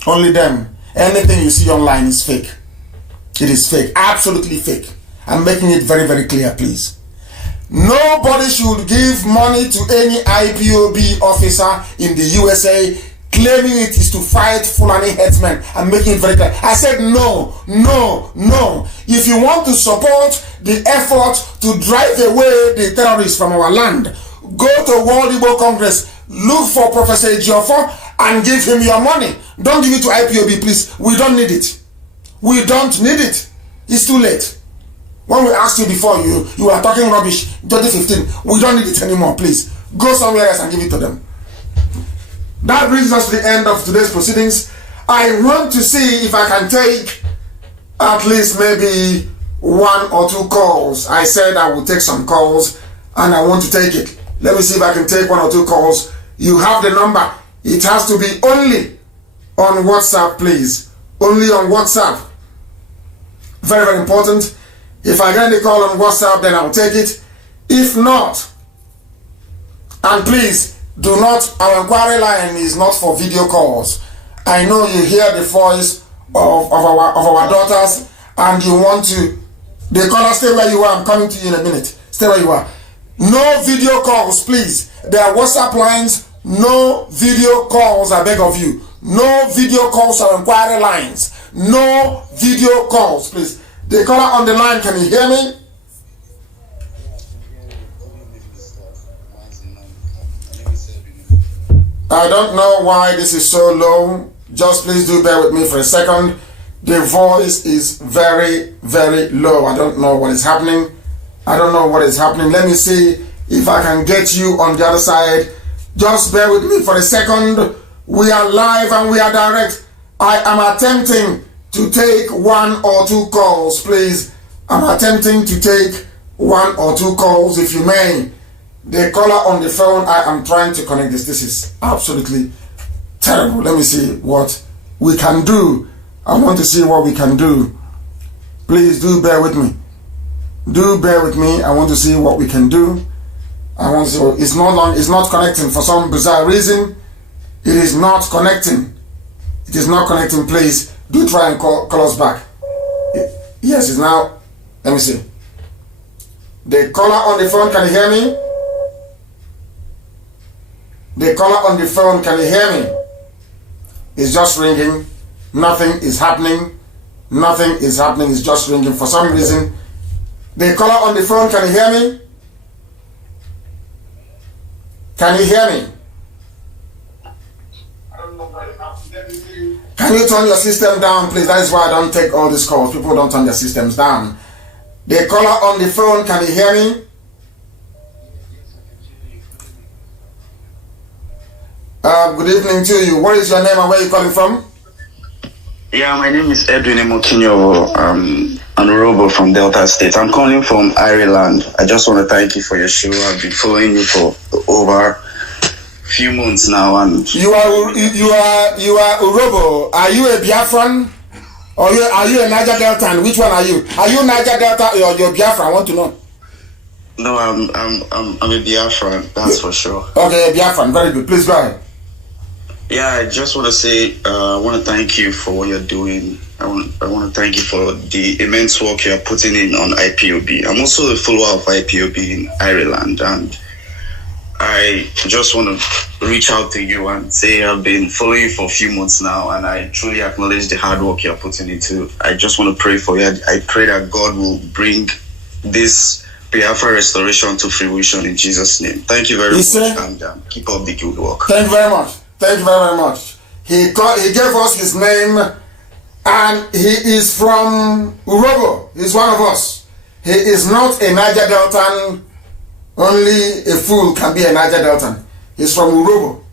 Only them. Anything you see online is fake. It is fake. Absolutely fake. I'm making it very, very clear, please. Nobody should give money to any IPOB officer in the USA claiming it is to fight Fulani headsmen. I'm making it very clear. I said no, no, no. If you want to support the effort to drive away the terrorists from our land, go to World Igbo Congress, look for Professor Ejiofor and give him your money. Don't give it to IPOB, please. We don't need it. We don't need it. It's too late. When we asked you before, you were talking rubbish. 2015, we don't need it anymore, please. Go somewhere else and give it to them. That brings us to the end of today's proceedings. I want to see if I can take at least maybe 1 or 2 calls. I said I would take some calls and I want to take it. Let me see if I can take 1 or 2 calls. You have the number. It has to be only on WhatsApp, please. Only on WhatsApp. Very, very important. If I get a call on WhatsApp, then I'll take it. If not, and please, do not, our inquiry line is not for video calls. I know you hear the voice of our daughters and you want to, they call us, stay where you are, I'm coming to you in a minute. Stay where you are. No video calls, please. There are WhatsApp lines, no video calls, I beg of you. No video calls or inquiry lines. No video calls, please. The caller on the line, can you hear me? I don't know why this is so low. Just please do bear with me for a second. The voice is very, very low. I don't know what is happening. I don't know what is happening. Let me see if I can get you on the other side. Just bear with me for a second. We are live and we are direct. I am attempting to take 1 or 2 calls, please. I'm attempting to take 1 or 2 calls, if you may. The caller on the phone, I am trying to connect this. This is absolutely terrible. Let me see what we can do. I want to see what we can do. Please do bear with me. Do bear with me. I want to see what we can do. I want to see. It's not connecting for some bizarre reason. It is not connecting. It is not connecting. Please do try and call us back. Yes, it's now. Let me see. The caller on the phone, can you hear me? The caller on the phone, can you hear me? It's just ringing. Nothing is happening. Nothing is happening. It's just ringing for some reason. The caller on the phone, can you hear me? Can you hear me? Can you turn your system down, please? That is why I don't take all these calls. People don't turn their systems down. The caller on the phone, can you hear me? Good evening to you. What is your name and where are you calling from? Yeah, my name is Edwin Emokinyovo. I'm Robo from Delta State. I'm calling from Ireland. I just want to thank you for your show. I've been following you for over a few months now. And you are Robo. Are you a Biafran or are you a Niger Deltan? Which one are you? Are you Niger Delta or you're Biafran? I want to know. No, I'm a Biafran. That's for sure. Okay, Biafran. Very good. Please go ahead. Yeah, I just want to say I want to thank you for what you're doing. I want to thank you for the immense work you're putting in on IPOB. I'm also a follower of IPOB in Ireland, and I just want to reach out to you and say I've been following you for a few months now, and I truly acknowledge the hard work you're putting into. I just want to pray for you. I pray that God will bring this Biafra restoration to fruition in Jesus' name. Thank you very much, and keep up the good work. Thank you very much. Thank you very, very much. He gave us his name, and he is from Urobo. He's one of us. He is not a Niger Deltan Only a fool can be a Niger Deltan. He's from Urobo.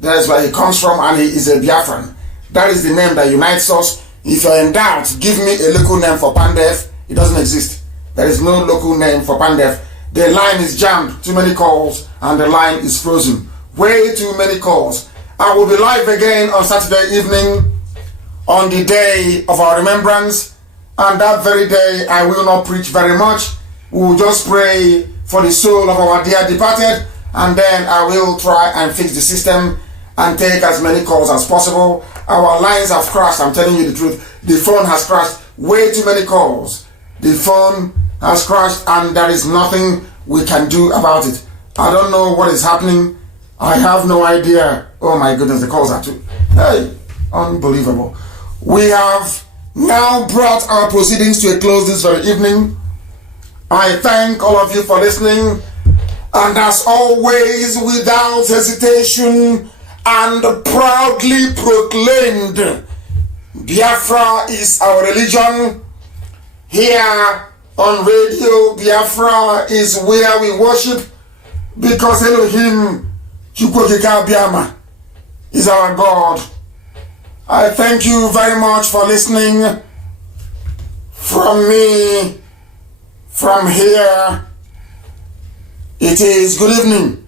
That is where he comes from, and he is a Biafran. That is the name that unites us. If you're in doubt, give me a local name for Pandef. It doesn't exist. There is no local name for Pandef. The line is jammed, too many calls, and the line is frozen. Way too many calls. I will be live again on Saturday evening on the day of our remembrance, and that very day I will not preach very much. We will just pray for the soul of our dear departed, and then I will try and fix the system and take as many calls as possible. Our lines have crashed, I'm telling you the truth. The phone has crashed. Way too many calls. The phone has crashed, and there is nothing we can do about it. I don't know what is happening. I have no idea. Oh my goodness, the calls are too... Hey, unbelievable. We have now brought our proceedings to a close this very evening. I thank all of you for listening. And as always, without hesitation and proudly proclaimed, Biafra is our religion. Here on Radio Biafra is where we worship, because Elohim Chukwokika Biama is our God. I thank you very much for listening. From me, from here, it is good evening.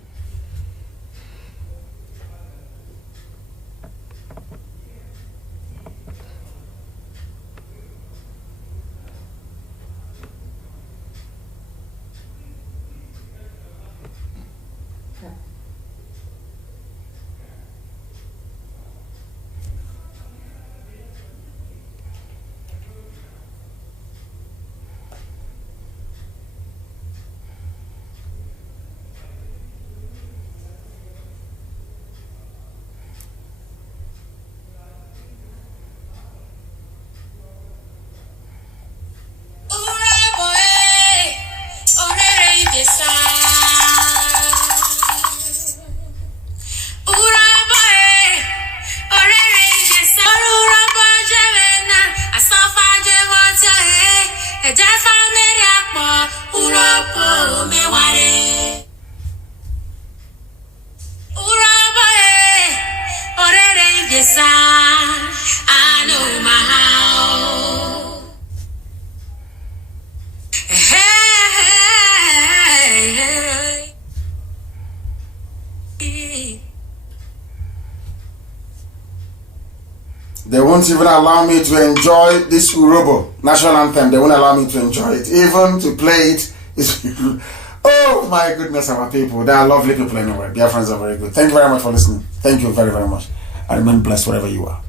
They won't even allow me to enjoy this Urobo national anthem. They won't allow me to enjoy it. Even to play it is... Oh my goodness, our people. They are lovely people anyway. Their friends are very good. Thank you very much for listening. Thank you very, very much. I remain blessed wherever you are.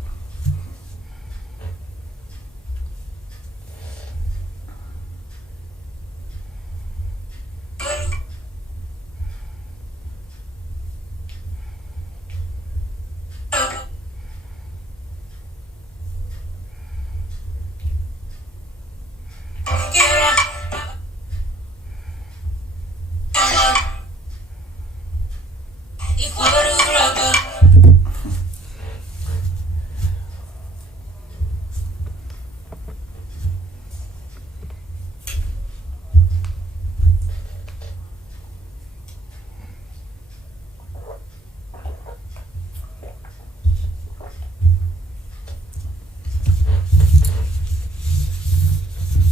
Equal